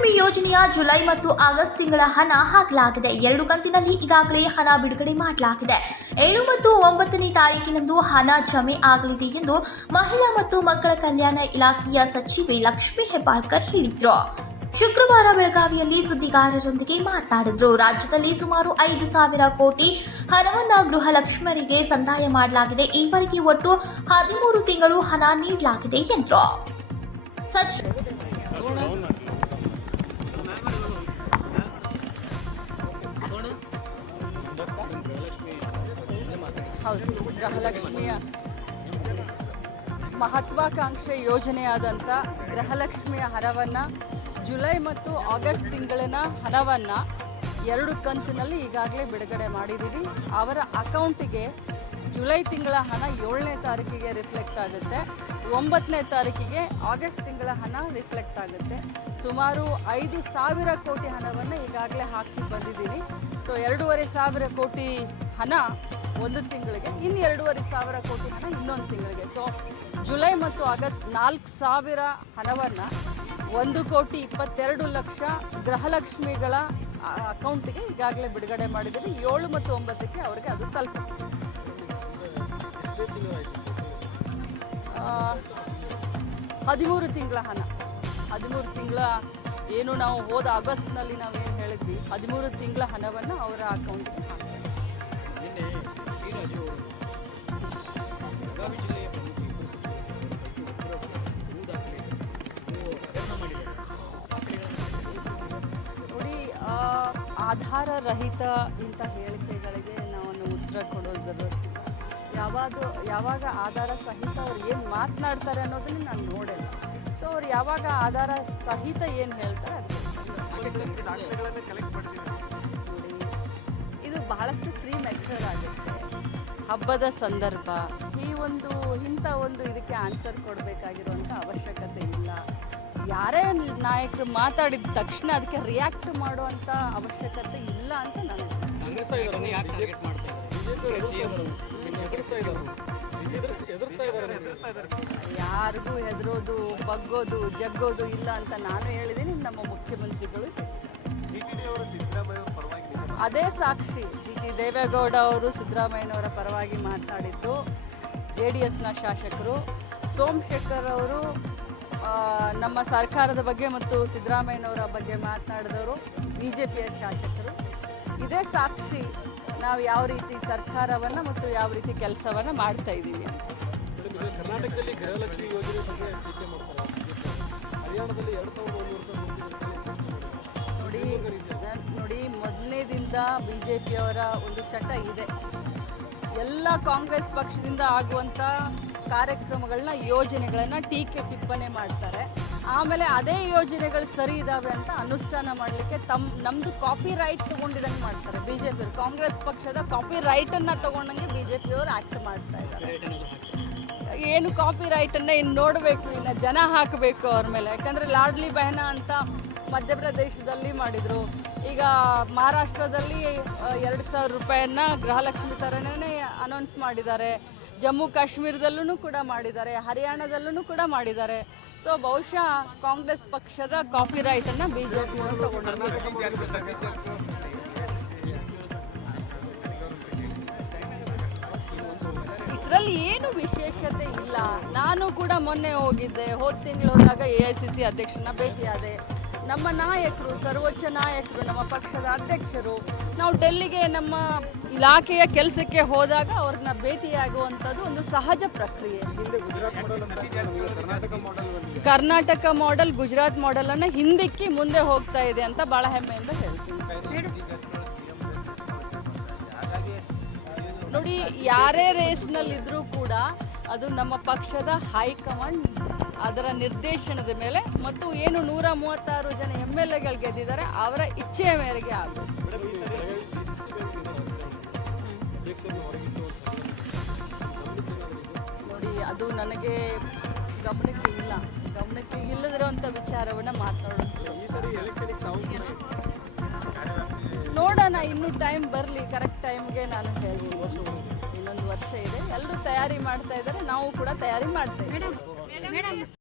ಗೃಹಲಕ್ಷ್ಮಿ ಯೋಜನೆಯ ಜುಲೈ ಮತ್ತು ಆಗಸ್ಟ್ ತಿಂಗಳ ಹಣ ಹಾಕಲಾಗಿದೆ. 2 ಕಂತಿನಲ್ಲಿ ಈಗಾಗಲೇ ಹಣ ಬಿಡುಗಡೆ ಮಾಡಲಾಗಿದೆ. 7 ಮತ್ತು 9ನೇ ತಾರೀಕಿನಂದು ಹಣ ಜಮೆ ಆಗಲಿದೆ ಎಂದು ಮಹಿಳಾ ಮತ್ತು ಮಕ್ಕಳ ಕಲ್ಯಾಣ ಇಲಾಖೆಯ ಸಚಿವೆ ಲಕ್ಷ್ಮೀ ಹೆಬ್ಬಾಳ್ಕರ್ ಹೇಳಿದರು. ಶುಕ್ರವಾರ ಬೆಳಗಾವಿಯಲ್ಲಿ ಸುದ್ದಿಗಾರರೊಂದಿಗೆ ಮಾತನಾಡಿದರು. ರಾಜ್ಯದಲ್ಲಿ ಸುಮಾರು 5,000 ಕೋಟಿ ಹಣವನ್ನು ಗೃಹಲಕ್ಷ್ಮಿಯರಿಗೆ ಸಂದಾಯ ಮಾಡಲಾಗಿದೆ. ಈವರೆಗೆ ಒಟ್ಟು 13 ತಿಂಗಳು ಹಣ ನೀಡಲಾಗಿದೆ ಎಂದರು. ಗೃಹಲಕ್ಷ್ಮಿಯ ಮಹತ್ವಾಕಾಂಕ್ಷೆ ಯೋಜನೆಯಾದಂಥ ಗೃಹಲಕ್ಷ್ಮಿಯ ಹಣವನ್ನು ಜುಲೈ ಮತ್ತು ಆಗಸ್ಟ್ ತಿಂಗಳಿನ ಹಣವನ್ನು 2 ಕಂತಿನಲ್ಲಿ ಈಗಾಗಲೇ ಬಿಡುಗಡೆ ಮಾಡಿದ್ದೀವಿ. ಅವರ ಅಕೌಂಟಿಗೆ ಜುಲೈ ತಿಂಗಳ ಹಣ 7ನೇ ತಾರೀಕಿಗೆ ರಿಫ್ಲೆಕ್ಟ್ ಆಗುತ್ತೆ, 9ನೇ ತಾರೀಕಿಗೆ ಆಗಸ್ಟ್ ತಿಂಗಳ ಹಣ ರಿಫ್ಲೆಕ್ಟ್ ಆಗುತ್ತೆ. ಸುಮಾರು 5,000 ಕೋಟಿ ಹಣವನ್ನು ಈಗಾಗಲೇ ಹಾಕಿ ಬಂದಿದ್ದೀನಿ. ಸೊ 2,500 ಕೋಟಿ ಹಣ ಒಂದು ತಿಂಗಳಿಗೆ, ಇನ್ನು 2,500 ಕೋಟಿ ಹಣ ಇನ್ನೊಂದು ತಿಂಗಳಿಗೆ. ಸೊ ಜುಲೈ ಮತ್ತು ಆಗಸ್ಟ್ 4,000 ಹಣವನ್ನು 1,22,00,000 ಗೃಹಲಕ್ಷ್ಮಿಗಳ ಅಕೌಂಟಿಗೆ ಈಗಾಗಲೇ ಬಿಡುಗಡೆ ಮಾಡಿದ್ದೀವಿ. 7 ಮತ್ತು 9ಕ್ಕೆ ಅವರಿಗೆ ಅದು ತಲುಪುತ್ತೆ. 13 ತಿಂಗಳ ಹಣ, 13 ತಿಂಗಳ ಏನು ನಾವು ಹೋದ ಆಗಸ್ಟ್ನಲ್ಲಿ ನಾವೇನು ಹೇಳಿದ್ವಿ, 13 ತಿಂಗಳ ಹಣವನ್ನು ಅವರ ಅಕೌಂಟಿಗೆ ಹಾಕ್ತಾರೆ. ನೋಡಿ, ಆಧಾರ ರಹಿತ ಇಂಥ ಹೇಳಿಕೆಗಳಿಗೆ ನಾವು ಉತ್ತರ ಕೊಡೋ ಜರೂರತ್. ಯಾವಾಗ ಆಧಾರ ಸಹಿತ ಅವ್ರು ಏನು ಮಾತನಾಡ್ತಾರೆ ಅನ್ನೋದನ್ನ ನಾನು ನೋಡಿಲ್ಲ. ಸೊ ಅವ್ರು ಯಾವಾಗ ಆಧಾರ ಸಹಿತ ಏನು ಹೇಳ್ತಾರೆ ಇದು ಬಹಳಷ್ಟು ಪ್ರೀ ಮೆಚೂರ್ ಆಗುತ್ತೆ. ಹಬ್ಬದ ಸಂದರ್ಭ ಇಂಥ ಒಂದು ಇದಕ್ಕೆ ಆನ್ಸರ್ ಕೊಡಬೇಕಾಗಿರುವಂಥ ಅವಶ್ಯಕತೆ ಇಲ್ಲ. ಯಾರೇ ನಾಯಕರು ಮಾತಾಡಿದ ತಕ್ಷಣ ಅದಕ್ಕೆ ರಿಯಾಕ್ಟ್ ಮಾಡುವಂಥ ಅವಶ್ಯಕತೆ ಇಲ್ಲ ಅಂತ ನಾನು ಯಾರಿಗೂ ಹೆದರೋದು, ಬಗ್ಗೋದು, ಜಗ್ಗೋದು ಇಲ್ಲ ಅಂತ ನಾನು ಹೇಳಿದ್ದೀನಿ. ನಮ್ಮ ಮುಖ್ಯಮಂತ್ರಿಗಳು ಅದೇ ಸಾಕ್ಷಿ. GT ದೇವೇಗೌಡ ಅವರು ಸಿದ್ದರಾಮಯ್ಯನವರ ಪರವಾಗಿ ಮಾತನಾಡಿದ್ದು, JDSನ ಶಾಸಕರು ಸೋಮಶೇಖರ್ ಅವರು ನಮ್ಮ ಸರ್ಕಾರದ ಬಗ್ಗೆ ಮತ್ತು ಸಿದ್ದರಾಮಯ್ಯನವರ ಬಗ್ಗೆ ಮಾತನಾಡಿದವರು BJPಯ ಶಾಸಕರು. ಇದೇ ಸಾಕ್ಷಿ ನಾವು ಯಾವ ರೀತಿ ಸರ್ಕಾರವನ್ನು ಮತ್ತು ಯಾವ ರೀತಿ ಕೆಲಸವನ್ನು ಮಾಡ್ತಾ ಇದ್ದೀವಿ ಅಂತ. ಕರ್ನಾಟಕದಲ್ಲಿ ಗೃಹಲಕ್ಷ್ಮಿ ಯೋಜನೆ ಬಗ್ಗೆ ಟೀಕೆ ಮಾಡ್ತಾರೆ. ಹರಿಯಾಣದಲ್ಲಿ 2,100 ನೋಡಿ, ಮೊದಲನೇದಿಂದ BJPಯವರ ಒಂದು ಚಟ ಇದೆ. ಎಲ್ಲ ಕಾಂಗ್ರೆಸ್ ಪಕ್ಷದಿಂದ ಆಗುವಂಥ ಕಾರ್ಯಕ್ರಮಗಳನ್ನ, ಯೋಜನೆಗಳನ್ನು ಟೀಕೆ ಟಿಪ್ಪಣೆ ಮಾಡ್ತಾರೆ. ಆಮೇಲೆ ಅದೇ ಯೋಜನೆಗಳು ಸರಿ ಇದ್ದಾವೆ ಅಂತ ಅನುಷ್ಠಾನ ಮಾಡಲಿಕ್ಕೆ ನಮ್ಮದು ಕಾಪಿ ರೈಟ್ ತೊಗೊಂಡಿದಂಗೆ ಮಾಡ್ತಾರೆ BJಪಿಯವರು. ಕಾಂಗ್ರೆಸ್ ಪಕ್ಷದ ಕಾಪಿ ರೈಟನ್ನು ತೊಗೊಂಡಂಗೆ BJಪಿಯವರು ಆ್ಯಕ್ಟ್ ಮಾಡ್ತಾ ಇದ್ದಾರೆ. ಏನು ಕಾಪಿ ರೈಟನ್ನು ಇನ್ನು ನೋಡಬೇಕು, ಇನ್ನು ಜನ ಹಾಕಬೇಕು ಅವ್ರ ಮೇಲೆ. ಯಾಕಂದರೆ ಲಾಡ್ಲಿ ಬೆಹನ ಅಂತ ಮಧ್ಯಪ್ರದೇಶದಲ್ಲಿ ಮಾಡಿದರು. ಈಗ ಮಹಾರಾಷ್ಟ್ರದಲ್ಲಿ 2,000 ರೂಪಾಯಿಯನ್ನು ಗೃಹಲಕ್ಷ್ಮಿ ಥರನೇ ಅನೌನ್ಸ್ ಮಾಡಿದ್ದಾರೆ. ಜಮ್ಮು ಕಾಶ್ಮೀರದಲ್ಲೂ ಕೂಡ ಮಾಡಿದ್ದಾರೆ, ಹರಿಯಾಣದಲ್ಲೂ ಕೂಡ ಮಾಡಿದ್ದಾರೆ. ಸೊ ಬಹುಶಃ ಕಾಂಗ್ರೆಸ್ ಪಕ್ಷದ ಕಾಪಿ ರೈಟನ್ನು BJಪಿಯವರು ತಗೊಂಡಿದ್ದಾರೆ. ಇದರಲ್ಲಿ ಏನು ವಿಶೇಷತೆ ಇಲ್ಲ. ನಾನು ಕೂಡ ಮೊನ್ನೆ ಹೋಗಿದ್ದೆ, ಹೋದ ತಿಂಗಳು ಹೋದಾಗ AICC ಅಧ್ಯಕ್ಷರನ್ನ ಭೇಟಿಯಾದೆ. ನಮ್ಮ ನಾಯಕರು, ಸರ್ವೋಚ್ಚ ನಾಯಕರು, ನಮ್ಮ ಪಕ್ಷದ ಅಧ್ಯಕ್ಷರು, ನಾವು ಡೆಲ್ಲಿಗೆ ನಮ್ಮ ಇಲಾಖೆಯ ಕೆಲಸಕ್ಕೆ ಹೋದಾಗ ಅವ್ರನ್ನ ಭೇಟಿಯಾಗುವಂಥದ್ದು ಒಂದು ಸಹಜ ಪ್ರಕ್ರಿಯೆ. ಕರ್ನಾಟಕ ಮಾಡೆಲ್, ಗುಜರಾತ್ ಮಾಡೆಲನ್ನು ಹಿಂದಿಕ್ಕಿ ಮುಂದೆ ಹೋಗ್ತಾ ಇದೆ ಅಂತ ಭಾಳ ಹೆಮ್ಮೆಯಿಂದ ಹೇಳ್ತೀನಿ. ನೋಡಿ, ಯಾರೇ ರೇಸ್ನಲ್ಲಿದ್ದರೂ ಕೂಡ ಅದು ನಮ್ಮ ಪಕ್ಷದ ಹೈಕಮಾಂಡ್ ಅದರ ನಿರ್ದೇಶನದ ಮೇಲೆ ಮತ್ತು ಏನು 136 ಜನ MLAಗಳು ಗೆದ್ದಿದ್ದಾರೆ ಅವರ ಇಚ್ಛೆಯ ಮೇರೆಗೆ ಆಗುತ್ತೆ. ನೋಡಿ, ಅದು ನನಗೆ ಗಮನಕ್ಕೆ ಇಲ್ಲದಿರುವಂಥ ವಿಚಾರವನ್ನು ಮಾತನಾಡೋದು. ನೋಡೋಣ, ಇನ್ನೂ ಟೈಮ್ ಬರಲಿ, ಕರೆಕ್ಟ್ ಟೈಮ್ಗೆ ನಾನು ಹೇಳ್ತೀನಿ. ಇನ್ನೊಂದು ವರ್ಷ ಇದೆ, ಎಲ್ಲರೂ ತಯಾರಿ ಮಾಡ್ತಾ ಇದ್ದಾರೆ, ನಾವು ಕೂಡ ತಯಾರಿ ಮಾಡ್ತಾ ಇದ್ದೀವಿ.